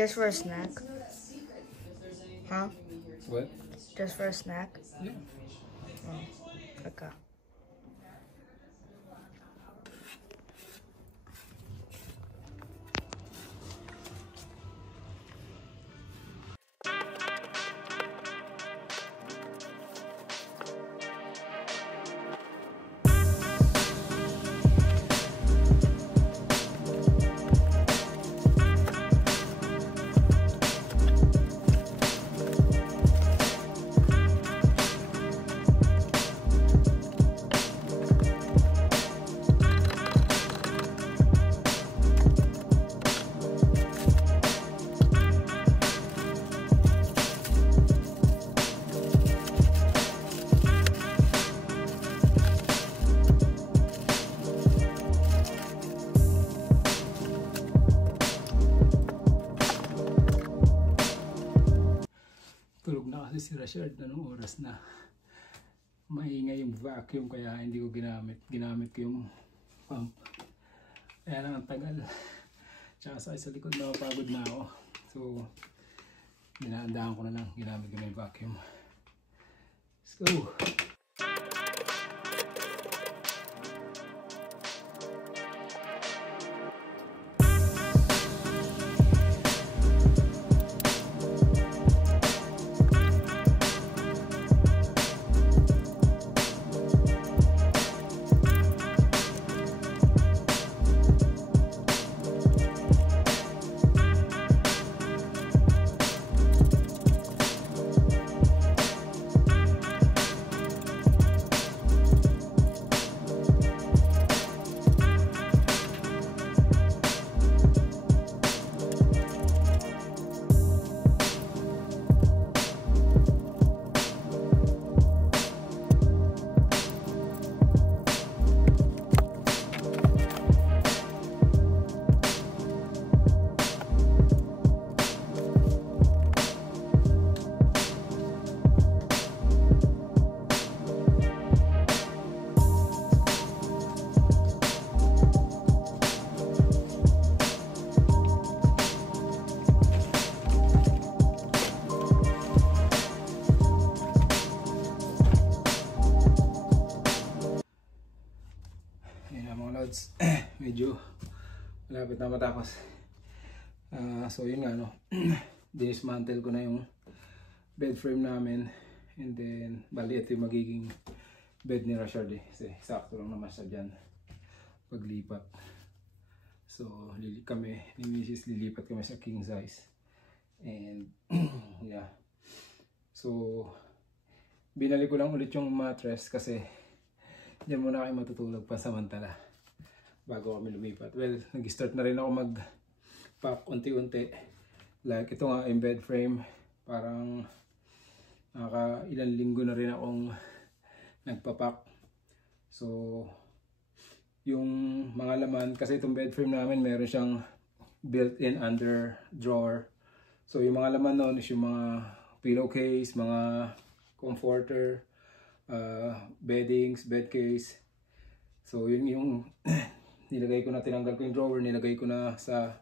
Just for a snack? Huh? What? Just for a snack? Yeah. Oh, okay. Tulog na kasi si Rashard na nung oras na maingay yung vacuum kaya hindi ko ginamit ko yung pump. Kaya lang ang tagal. Tsaka sa likod napapagod na ako. So dinaandaan ko na lang, ginamit ko na yung vacuum. Let's go! Medyo malapit na matapos. So yun nga, no? Dismantle ko na yung bed frame namin, and then bali ito yung magiging bed ni Rashard eh. Kasi sakto lang naman siya dyan paglipat. So kami ni Mrs. lilipat kami sa king size, and yeah, so binalik ko lang ulit yung mattress kasi dyan muna kayo matutulog pansamantala bago kami lumipat. Well, nag-start na rin ako mag-pack unti-unti. Like ito nga yung bed frame, parang ilang linggo na rin akong nagpapack. So yung mga laman, kasi itong bed frame namin meron siyang built-in under drawer. So yung mga laman noon is yung mga pillowcase, mga comforter, beddings, bed case. So yun yung nilagay ko na, tinanggal ko yung drawer, nilagay ko na sa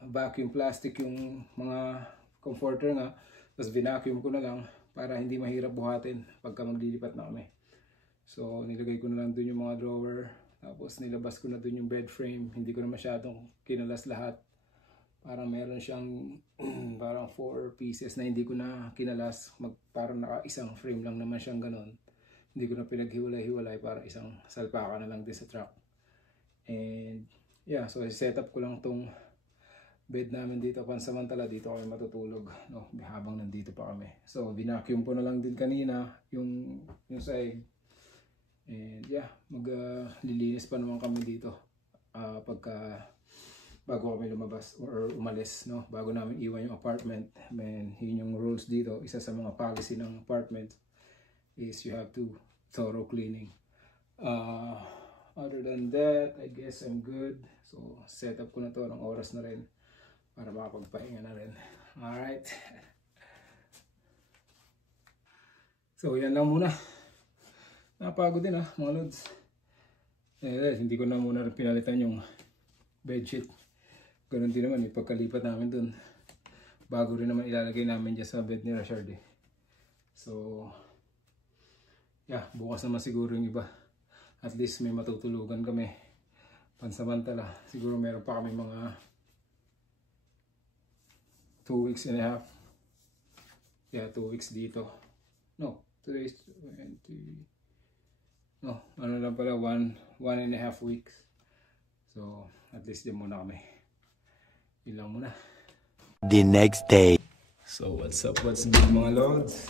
vacuum plastic yung mga comforter nga, tapos vinacuum ko na lang para hindi mahirap buhatin pagka maglilipat na kami. So nilagay ko na lang dun yung mga drawer, tapos nilabas ko na dun yung bed frame. Hindi ko na masyadong kinalas lahat, parang meron siyang parang 4 pieces na hindi ko na kinalas, parang naka isang frame lang naman siyang ganon. Hindi ko na pinaghiwalay-hiwalay, para isang salpaka na lang din sa truck. And yeah, so set up ko lang tong bed namin dito pansamantala. Dito kami matutulog, no, habang nandito pa kami. So vinacuum ko na lang din kanina yung sahig. And yeah, maglilinis pa naman kami dito bago kami lumabas or umalis, no, bago namin iwan yung apartment. Man, yun yung rules dito. Isa sa mga policy ng apartment is you have to thorough cleaning. Other than that, I guess I'm good. So set up ko na to ng oras na rin para makapagpahinga na rin. Alright. So yan lang muna. Napagod din mga lods. Hindi ko na muna pinalitan yung bedsheet. ganun din naman pagkalipat namin dun, bago rin naman ilalagay namin dyan sa bed ni Rashard eh. So yeah, bukas naman siguro yung iba, at least may matutulugan kami pansamantala. Siguro meron pa kami mga 2 weeks and a half. Yeah, 2 weeks dito. No, today's 20. No, ano lang pala, 1.5 weeks. So, at least din muna kami. Yun lang muna. The next day. So, what's up? What's good mga lords?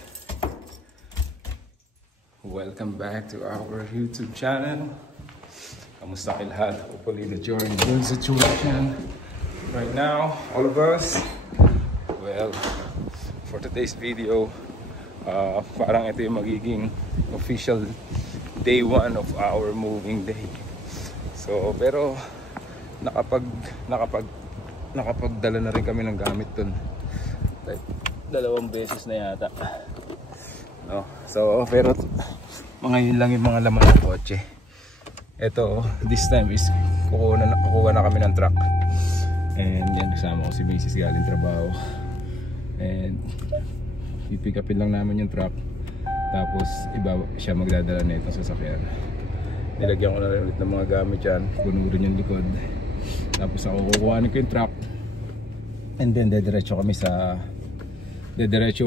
Welcome back to our YouTube channel. Kamusta kayo lahat? Hopefully that you're in a good situation right now, all of us. Well, for today's video, parang ito yung magiging official day 1 of our moving day. So, pero nakapagdala na rin kami ng gamit dun. Like, 2 beses na yata. No? So, pero mga yun lang yung mga laman ng kotse. Ito, this time is kukuha na kami ng truck. And yan, kasama ko si Macy's galing trabaho. And pipick upin lang namin yung truck. Tapos iba siya magdadala na itong sasakyan. Nilagyan ko na rin ulit ng mga gamit yan. Puno rin yung likod. Tapos ako kukuhanin ko yung truck. And then dediretso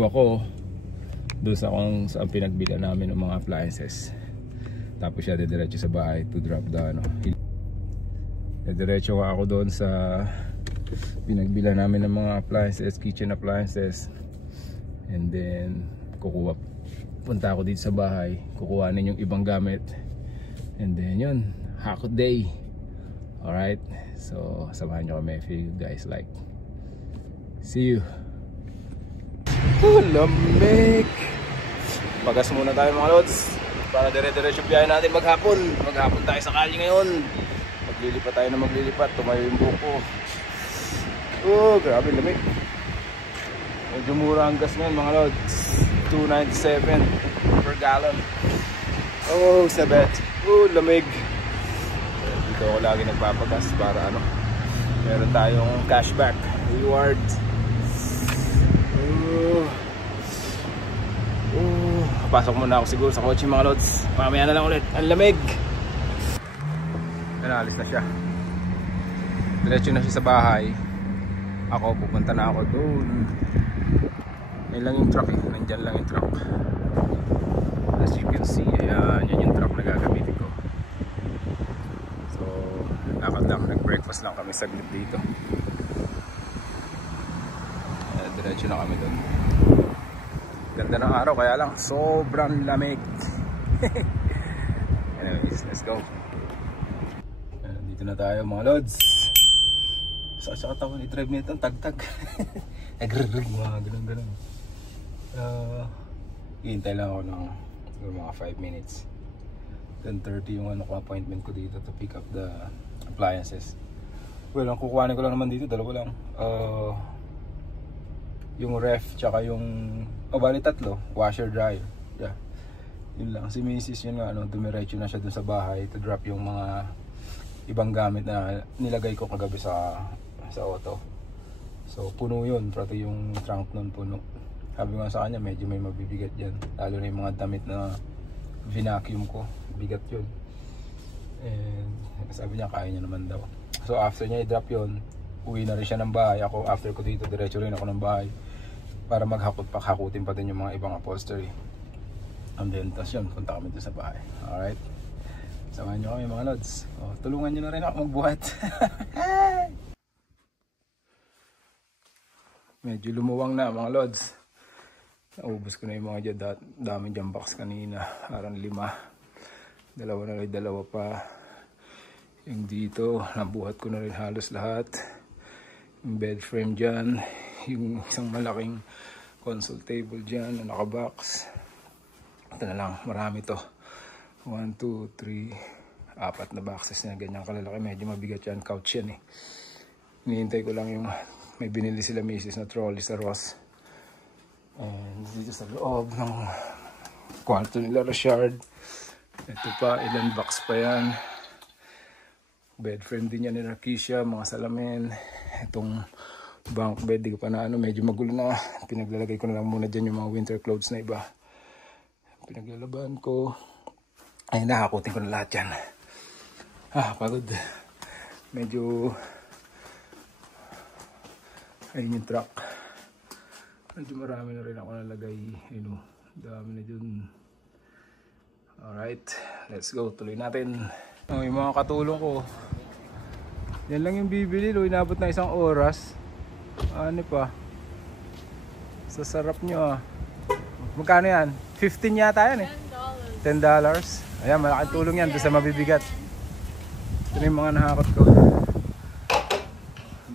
ako doon sa kung saan pinagbila namin ng mga appliances. Tapos siya dediretso sa bahay to drop the dediretso ako doon sa pinagbila namin ng mga appliances, kitchen appliances. And then punta ako dito sa bahay, kukuhanin yung ibang gamit. And then yun, hakot day. Alright, so samahan nyo kami if you guys like. See you. Oh, lamig. Pagas muna tayo mga lods para dire-diretso biyahe natin maghapon. Maghapon tayo sa kalye ngayon. Maglilipat tayo na maglilipat. Tumayo yung buko. Oh, grabe lamig. Medyo mura ang gas ngayon mga lods. 2.97 per gallon. Oh, sabet. Oh, lamig. Dito ako lagi nagpapagas para meron tayong cashback reward. Pasok muna ako siguro sa kotse mga lods. Mamaya na lang ulit. Ang lamig. Alis na siya. Diretso na siya sa bahay. Ako pupunta na ako doon. Yan lang yung truck eh. Nandyan lang yung truck. As you can see, ayan, yan yung truck na gagamitin ko. So, lakad lang. Nag-breakfast lang kami saglit dito. Diretso na kami doon. Ganda ng araw, kaya lang sobrang lamig. Anyways, let's go. Dito na tayo mga lods. Sa katawan i-drive nito ang tagtag. Nagrrrg mga ganun. Hihintay lang ako ng mga 5 minutes. 10:30 yung appointment ko dito to pick up the appliances. Well, ang kukuhanin ko lang naman dito, dalawa lang. Yung ref, tsaka yung bali 3, washer dryer. Yeah. Yun lang. Si Mrs. yun nga, dumiretso na siya dun sa bahay to drop yung mga ibang gamit na nilagay ko kagabi sa auto. So puno yun, pati yung trunk nun puno. Sabi nga sa kanya, medyo may mabibigat dyan. Lalo na yung mga damit na vinacuum ko, bigat yun. And sabi niya, kaya niya naman daw. So after niya i-drop yun, uwi na rin siya ng bahay. Ako after ko dito, diretso rin ako ng bahay para hakutin pa din yung mga ibang upholstery. And then tas yun, punta kami dito sa bahay. Alright, samahan nyo kami mga lods. Tulungan nyo na rin ako magbuhat. Medyo lumuwang na mga lods. Naubos ko na yung mga dyan. Daming jam box kanina, parang 5. Dalawa pa. Yung dito, nabuhat ko na rin halos lahat. Yung bed frame dyan, yung isang malaking console table dyan na nakabox. Ito na lang, marami to. 1, 2, 3, 4 na boxes na ganyan kalalaki. Medyo mabigat yan, couch yan eh. Hinihintay ko lang yung may binili sila Macy's na trolley sa Ross. And dito sa loob ng kwarto nila Rashard, ito pa, ilan box pa yan. Bed frame din yan ni Rakisha, mga salamin. Itong bunk bed, di ko pa na ano, medyo magulo na. Pinaglalagay ko na lang muna dyan yung mga winter clothes na iba. Pinaglalaban ko. Ay, nakakutin ko na lahat yan. Pagod. Medyo ayun yung truck. Medyo marami na rin ako nalagay. Ayun, dami na dun. Alright, let's go. Tuloy natin. Yung mga katulong ko, yan lang yung bibili. Inabot na 1 oras. Ano pa? Sa sarap nyo Magkano yan? 15 yata yan eh. $10. Ayan, malaking tulong yan doon sa mabibigat. Ito na yung mga nahakot ko.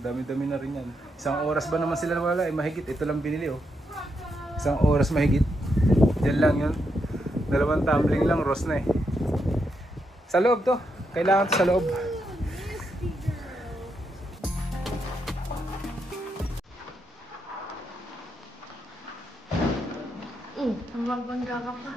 Dami-dami na rin yan. 1 oras ba naman sila wala? Mahigit. Ito lang binili 1 oras mahigit. Diyan lang yun. 2 tumbling lang, Ross na eh. Sa loob to. Kailangan to sa loob. Magbangga ka pa.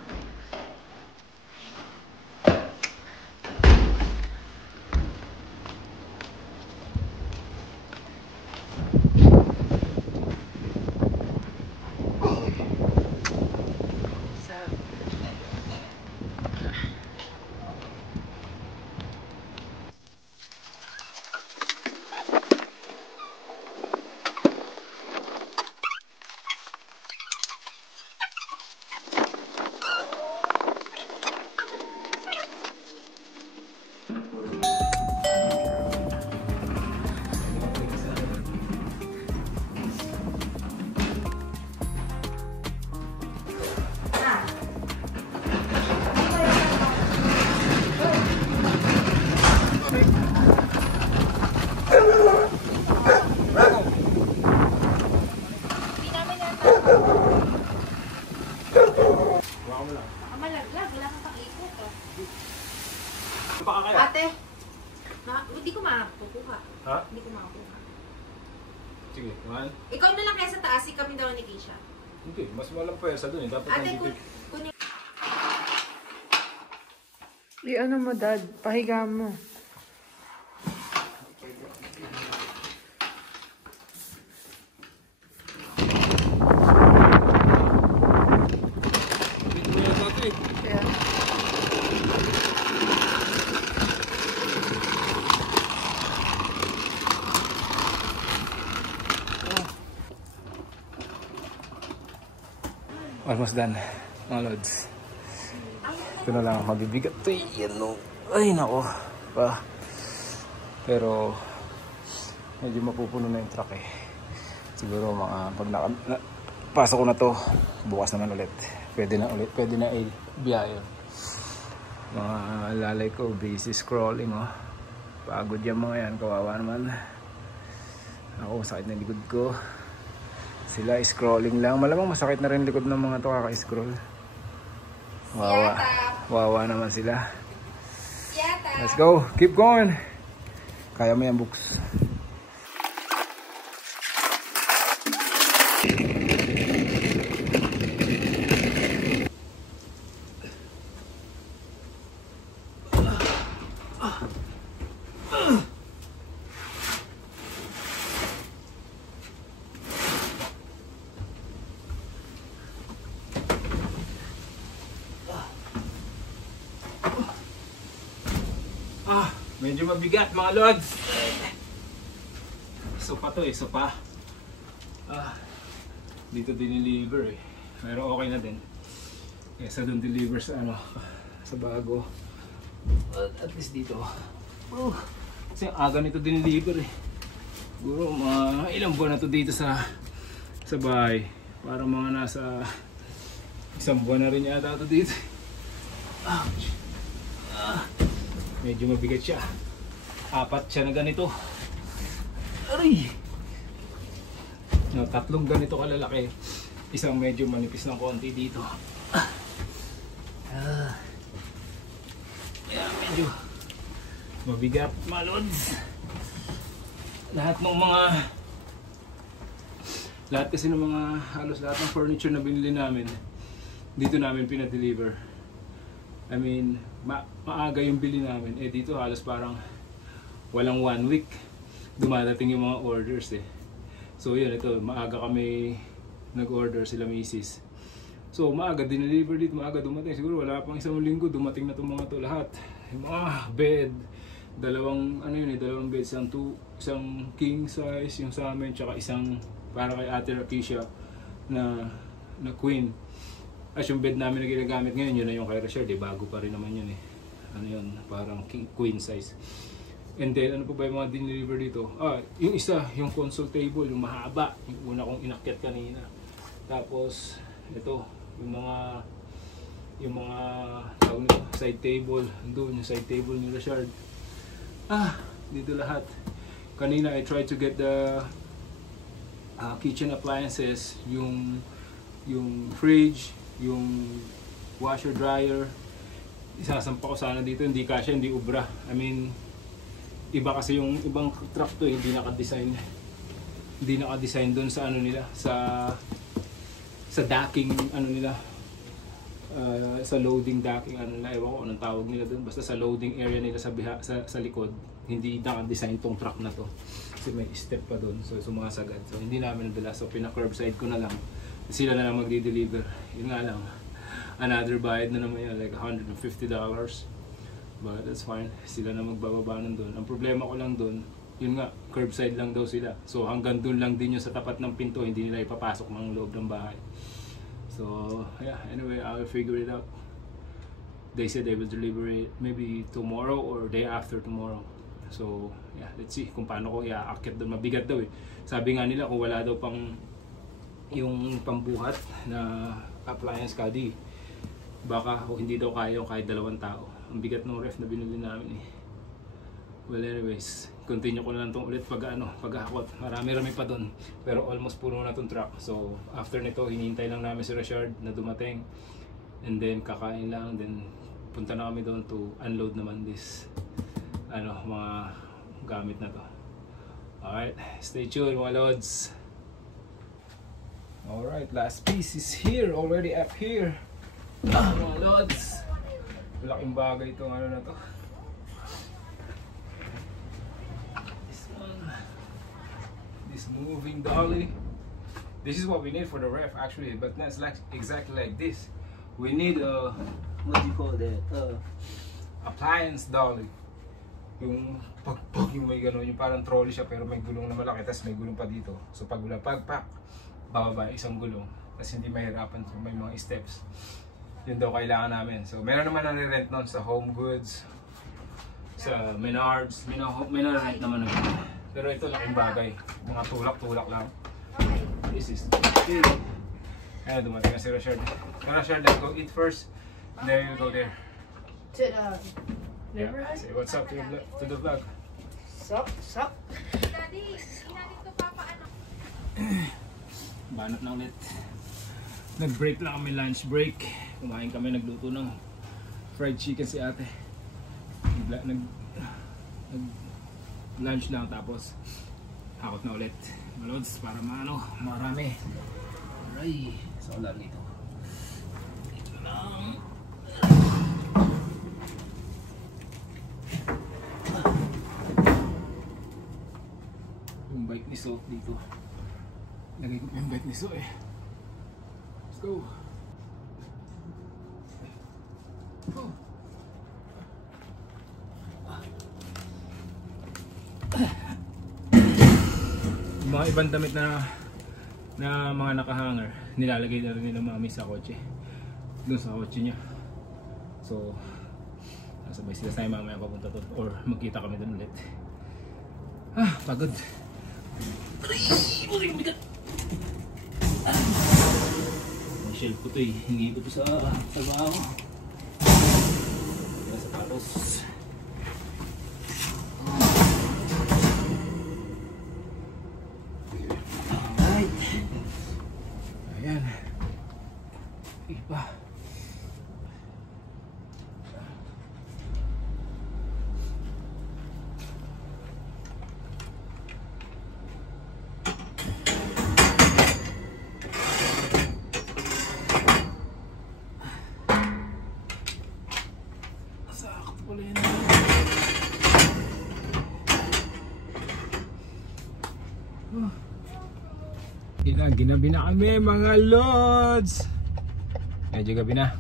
Ate, hindi ko makakuha. Ha? Hindi ko makakuha. Sige, man. Ikaw na lang kaya sa taas, kami daw ni Keisha. Okay, mas walang pwersa dun eh. Dapat Ate, nandito. kunin. Ano mo, Dad? Pahiga mo. Yeah. Almost done, mga lods. Ito na lang, mabibigat to yan no. Ay nako pa. Pero medyo mapupuno na yung truck eh. Siguro mga pag pasok ko na to, bukas naman ulit. Pwede na ulit, pwede na i-biyahe. Mga lalay ko, busy scrolling Pagod yan mga yan, kawawa naman. Ako, sakit na likod ko. Sila scrolling lang. Malamang masakit na rin likod ng mga to kaka-scroll. Wawa. Wawa naman sila. Let's go. Keep going. Kaya mo yan, Books. Medyo mabigat mga lods. Sopa to eh, sopa. Dito diniliver eh. Pero okay na din. Kesa doon deliver sa sa bago. At least dito. Kasi ang aga nito diniliver eh. Siguro mga ilang buwan na to dito sa bahay. Para mga nasa 1 buwan na rin yata to dito. Ouch. Medyo mabigat siya. 4 siya na ganito. Aray! No, 3 ganito kalalaki. Isang medyo manipis ng konti dito. Medyo mabigat mga lods. Lahat kasi ng mga halos lahat ng furniture na binili namin dito namin pinadeliver. I mean, maaga yung bili namin. Dito halos parang walang 1 week. dumadating yung mga orders eh. So yun, ito, maaga kami nag-order sila misis. So maaga dineliver dito, maaga dumating. Siguro wala pang isang linggo, dumating na itong mga to lahat. Yung mga bed, dalawang bed, isang king size yung sa amin, tsaka isang para kay Ate Rakisha na queen. As yung bed namin na ginagamit ngayon, yun na yung kay Richard, bago pa rin naman yun eh. Ano yun, parang queen size. And then, ano pa ba yung mga dineliver dito? Yung isa, yung console table, yung mahaba, yung una kong inakyat kanina. Tapos, ito, yung mga tawag nito, side table, doon yung side table ni Richard. Dito lahat. Kanina, I tried to get the kitchen appliances, yung fridge, yung washer dryer. Isasampa ko sana dito, hindi kasya, hindi ubra. I mean, iba kasi yung ibang truck to, hindi naka-design doon sa ano nila, sa docking ano nila, sa loading docking ano nila, ewan ko anong tawag nila doon, basta sa loading area nila sa likod, hindi naka-design tong truck na to kasi may step pa doon, so sumasagad. So hindi namin nadala, so pina-curbside ko na lang, sila na lang magde-deliver. Yun nga lang, another bayad na naman yun, like $150. But that's fine, sila na magbababa nun doon. Ang problema ko lang doon, yun nga, curbside lang daw sila. So hanggang doon lang din yung sa tapat ng pinto, hindi nila ipapasok ng loob ng bahay. So yeah, anyway, I'll figure it out. They said they will deliver it maybe tomorrow or day after tomorrow. So yeah, let's see kung paano ko iaakit doon. Mabigat daw eh. Sabi nga nila kung wala daw pang yung pambuhat na appliance caddy, baka hindi daw kaya yung kahit 2 tao. Ang bigat ng ref na binili namin eh. Well anyways, continue ko na lang itong ulit paghahakot. Marami-rami pa dun, pero almost puno na itong truck. So after nito, hinihintay lang namin si Richard na dumating, and then kakain lang, then punta na kami doon to unload naman this mga gamit na to. Alright, stay tuned mga lods. Alright, last piece is here, already up here. Mga lods, malaking bagay itong ano na to. This moving dolly. This is what we need for the ref actually, but not like exactly like this. We need a what do you call that? Appliance dolly. Yung pagpag yung may gano'n, yung parang trolley siya pero may gulong na malaki, tapos may gulong pa dito. So pag wala pagpak, bababa isang gulong, tapos hindi mahirapan, so may mga steps. Yun daw kailangan namin. So meron naman nare-rent nun sa Home Goods, sa Menards, may nare-rent naman nun. Pero ito laking bagay, mga tulak-tulak lang. This is big. Ayan, dumating na si Richard. So Richard, let's go eat first, then we'll go there. To the liver? Yeah, say what's up to the vlog. Sup? Daddy, hindi natin ito papaano. Banat na ulit. Nag-break lang kami, lunch break. Kumain kami, nagluto ng fried chicken si ate. Lunch lang, tapos hakot na ulit. Malods, para marami. Aray, sa ulan nito. Ito lang. Yung bike ni So dito. Lagay ko yung bike ni So eh. Let's go. Yung mga ibang damit na mga nakahanger, nilalagay na rin nila mami sa kotse. Doon sa kotse niya. So, sabay sila sa mamaya papunta doon or magkita kami doon ulit. Pagod. Ay, bigat. May shelf ko to eh. Hindi ko to sa trabaho. Sa sapatos. Alright. Ayan. Iba. Sakto pala yun. Ginabi na kami mga lods. Medyo gabi na.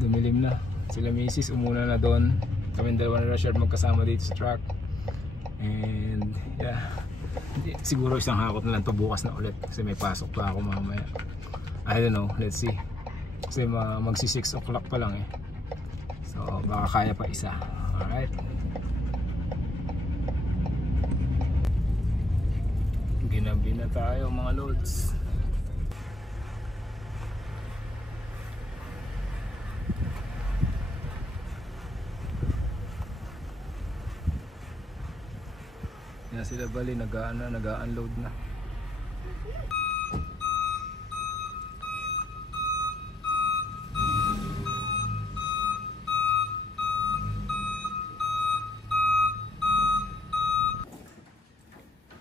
Dumilim na. Sila misis umuna na doon. Kami dalawa na share magkasama dito sa truck. And yeah. Siguro isang hakot na lang to bukas na ulit. Kasi may pasok pa ako mamaya. I don't know. Let's see. Kasi magsi 6 o'clock pa lang eh. So baka kaya pa isa. Alright. Ginabi na tayo mga loads. Yan sila bali nag-unload na.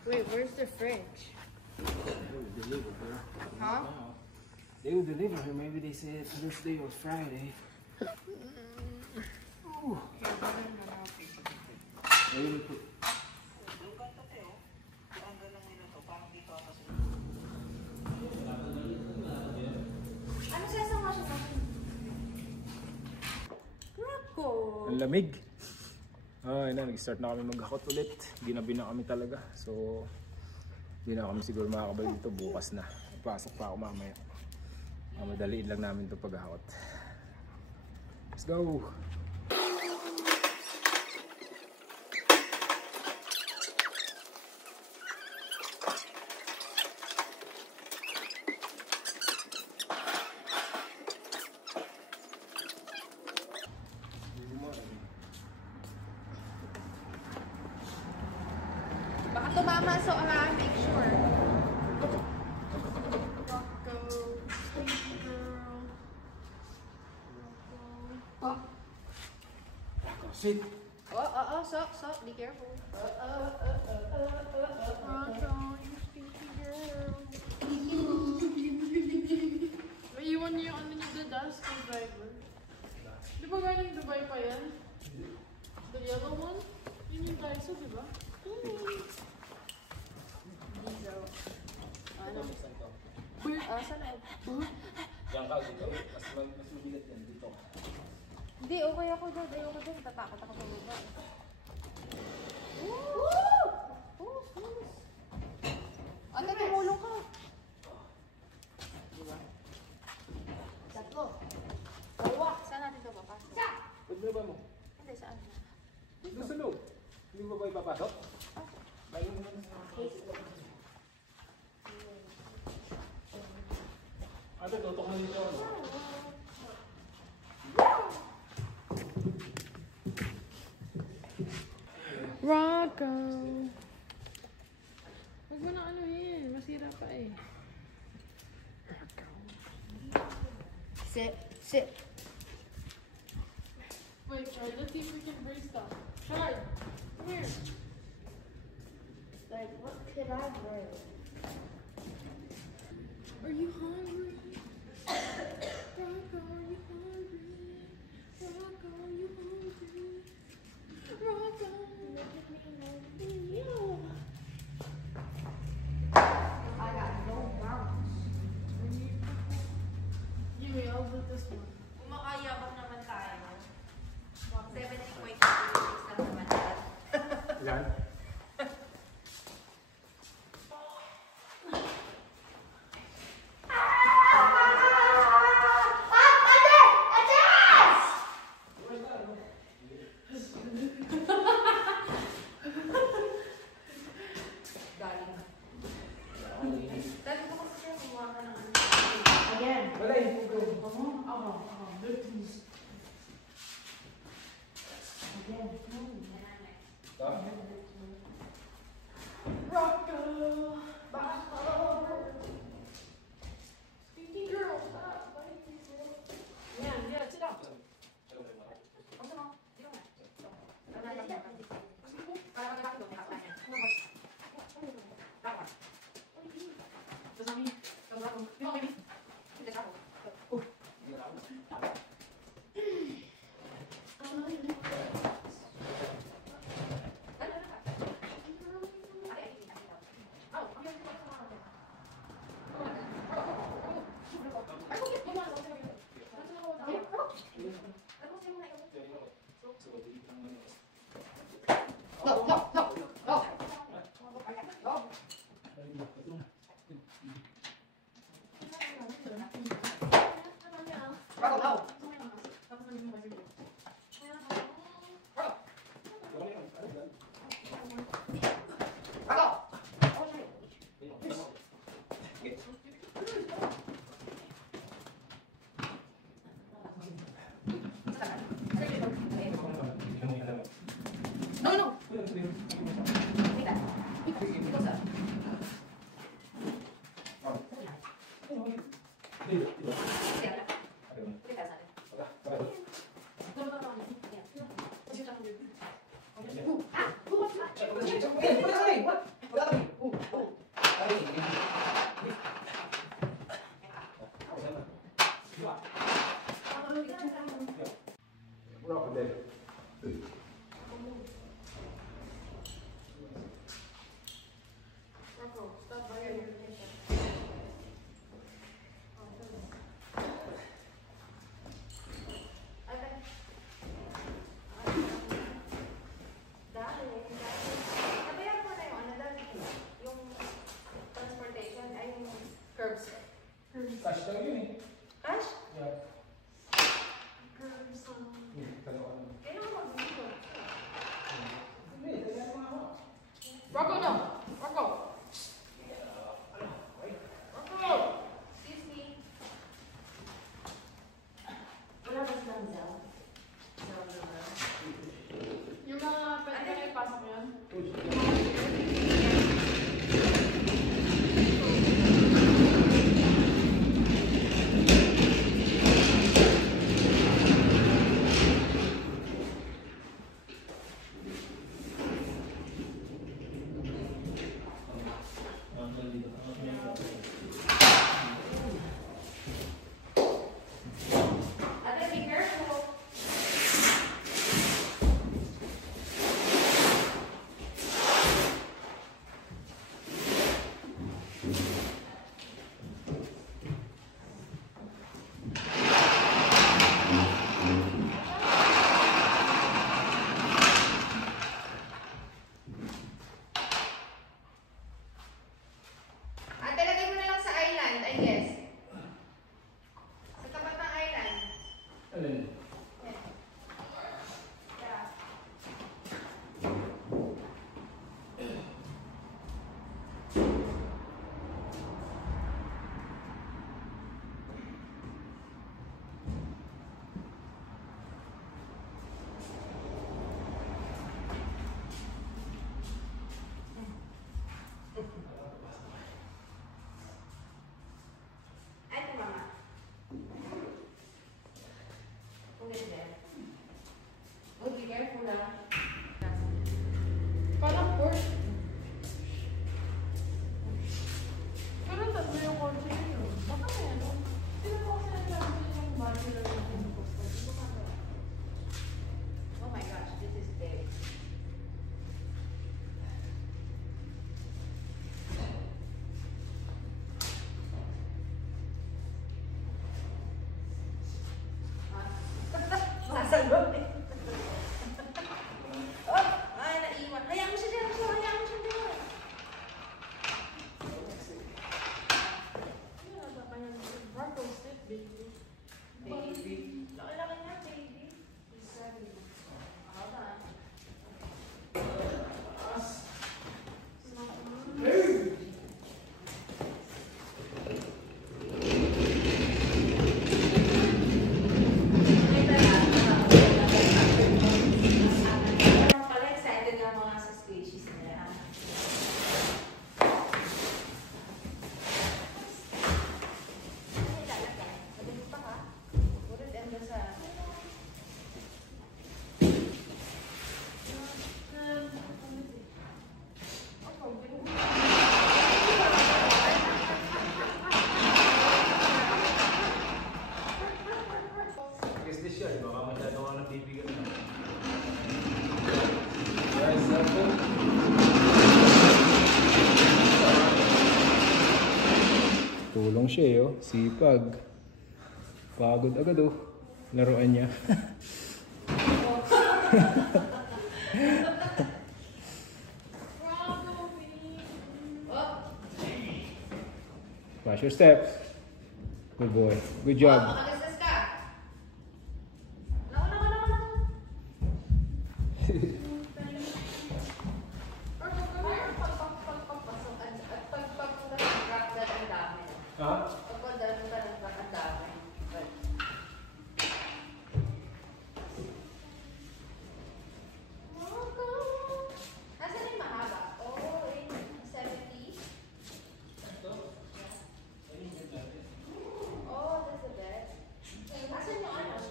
Wait, where's the fridge? Huh? They will deliver her. Maybe they said Thursday or Friday. Ooh. Ano sasama siya? Rocco! Ang lamig. Ay na, nag-start na kami maghakot ulit. Ginabi na kami talaga. So, hindi na kami siguro makakabalik dito. Bukas na. Pasok pa ako mamaya. Madaliin lang namin ito paghakot. Let's go! Baka tumama, so make sure. Rocco, sweet girl. Rocco. Sit! So, be careful. Rocco, you stinky girl. Iwan niyo yung ano niyo the dust ng driver. Di ba galing Dubai pa yan? The yellow one? Yun yung Daiso, di ba? Ano? Saan na? Diyan ka dito. Mas mabigat yan dito. Hindi, okay ako doon. Ayoko doon. Tatakot ako sa baba. Ate, tumulong ka. Tatlo. Dalawa. Saan natin ito papasok? Pwede na ba mo? Hindi, saan? Doon sa loob. Hindi mo ba ipapasok? Bayo mo na sa ate, tutok na dito. Rocco! Huwag mo na anuhin. Masira pa eh. Sit. Sit. Wait, Chard, let's see if we can brace stuff. Chard, come here. Like, what could I bring? Are you hungry? Rocco, are you hungry? Rocco, are you hungry? Rocco, I got no bounce. Give me, I'll do this one. Kumakayabang naman tayo. 70.86 lang naman yan. Ilan? Wala yung pugo. Rocco! Stinky girl, stop! Yeah, sit down. Cash daw yun eh. Cash? Yeah. Kailangan mag-dito. Hindi, kailangan mo ako. Rocco na! Rocco! Rocco! Excuse me. Wala ba silang Zell? Yung mga pwede na ipasok mo yan? Ate, be careful. Ate, lagay mo na lang sa island, I guess. Sa tapat ng island. Alin? Yeah. Ate, mama. Put it there. Oh, be careful, ah. Parang pork. Parang tatlo yung kotse yun. Baka meron. Sino po kasi nagsabi yung bachelor yung Oh my gosh, this is big. Masalot eh. Oh, ay, naiwan. Hayaan mo siya dyan. Hayaan mo siya dyan. Rocco State Baby. Baby. Laki-laki na, baby. Hold on. Pala excited nga mga sa species nila. Ano ilalagay? Madali pa ka? Put it in the sa... Guess this year, baka masyado ka nabibigan na. Guys, cellphone. Tulong siya eh, oh. Sipag. Pagod agad oh. Laruan niya. Watch your steps. Good boy. Good job. Makalastas ka. Naku. Huh? Nasaan yung mahaba? Oh, 70. Oh, that's the best. Nasaan yung ano?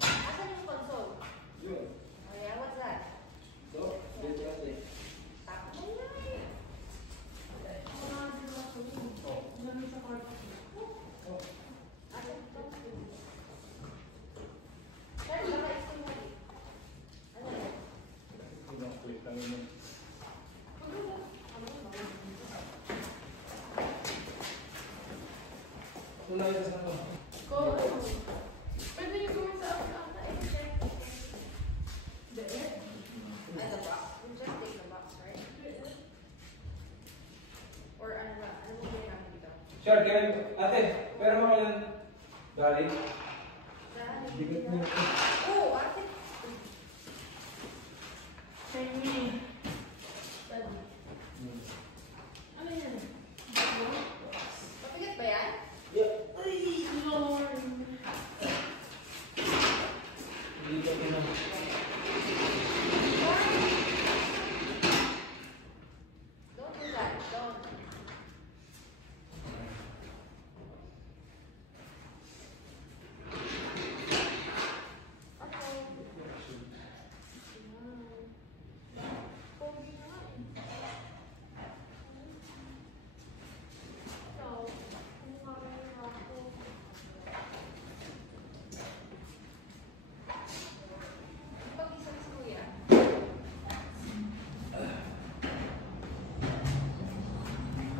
Nasaan yung console? Oh yeah, what's that? Tapos mo na eh. Sir, baka istimuli. Ano yan? Pwede yung gawin sa ako. The box? You just take the box, right? Or ano ba? Ano mo gawin namin dito? Sure, Kevin. Ate, pero mo kailan galing? Bigat mo. Oh, ate. Ano yan? Mabigat ba yan? Ay, Lord. Bigat mo na. Don't do that. Don't. Pag-isang si Kuya.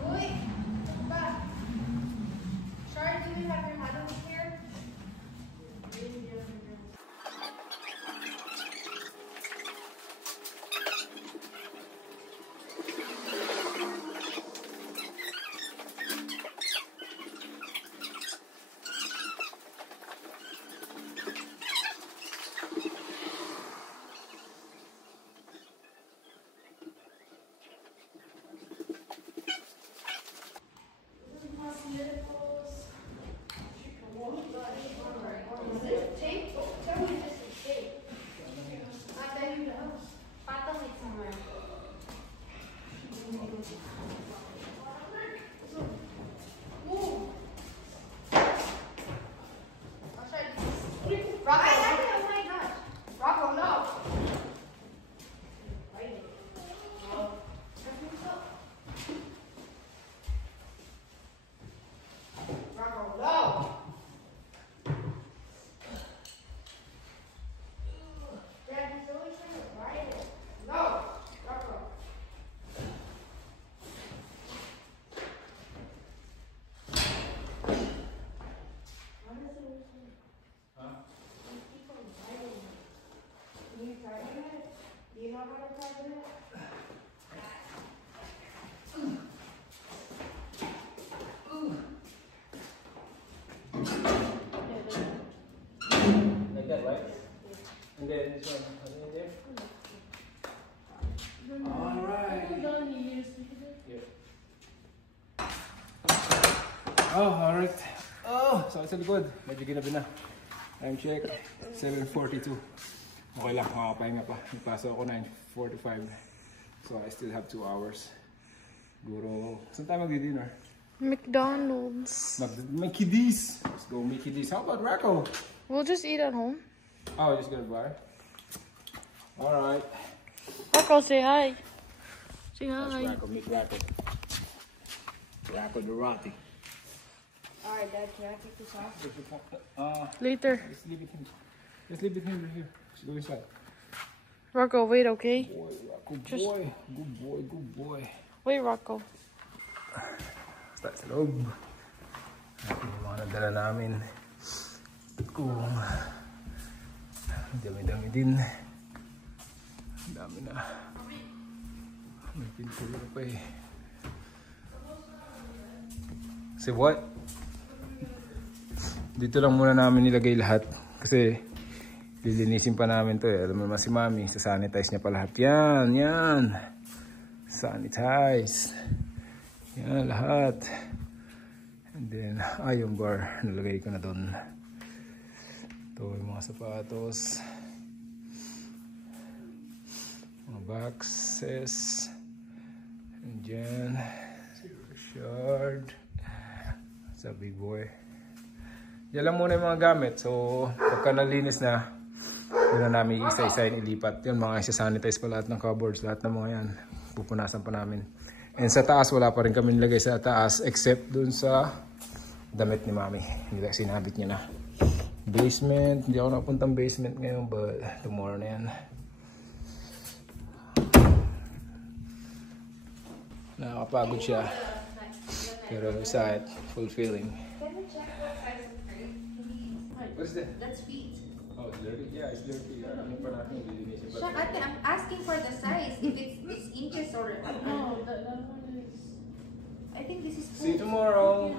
Uy! Ano ba? Shar, do you have your model here? Is it tape? Tell me this is tape. Ate, patong it somewhere. Move. I'll try this. Rocco, oh my gosh. Rocco, no. Rocco, no. Dad, he's always trying to ride it. No, Rocco. Keep on riding it. Can you try it? Do you know how to try it? Like that, right? And then this one, in there? Alright. Oh, alright. Oh, sakit sa likod. Medyo ginabi na. Time check, 7:42. Okay lang, makakapahinga pa. Nagpasok ako 9:45. So I still have 2 hours. Siguro, saan tayo magdi-dinner? McDonald's. Mickey D's. Let's go Mickey D's. How about Racco? We'll just eat at home. Oh, just gonna buy. Alright. Rocco, say hi. Say That's hi. Racco, meet Racco. Racco Durati. Alright, Dad, can I take this off? Later. Let's leave it in. Let's leave it in here. Let's go inside. Rocco, wait, okay? Boy, Racco, boy. Good boy, good boy. Wait, Rocco. Start sa loob. Ito yung mga nadala namin. Kung Dami-dami din. Dami na. May pintura pa eh. Say what? Dito lang muna namin nilagay lahat. Kasi lilinisin pa namin to eh. Alam mo naman si Mami, sasanitize niya pa lahat. Yan, yan. Sanitize. Yan, lahat. And then, yung bar. Nalagay ko na doon. Ito yung mga sapatos. Mga boxes. And dyan. Shard. Sa big boy. Yan lang muna yung mga gamit. So, pagka nalinis na, yun na namin isa-isa ilipat. Yun, mga isa-sanitize pa lahat ng cupboards. Lahat ng mga yan. Pupunasan pa namin. And sa taas, wala pa rin kami nilagay sa taas. Except dun sa damit ni Mami. Hindi sinabit niya na. Basement. Hindi ako napuntang basement ngayon. But tomorrow na yan. Nakakapagod siya. Pero aside, fulfilling. Can you check what size of crate? What is that? That's feet. Oh, it's dirty? Yeah, it's dirty. Ano pa natin, lilinisin pa. Siya, ate, I'm asking for the size. If it's inches or... No, that one is... I think this is See you full. tomorrow.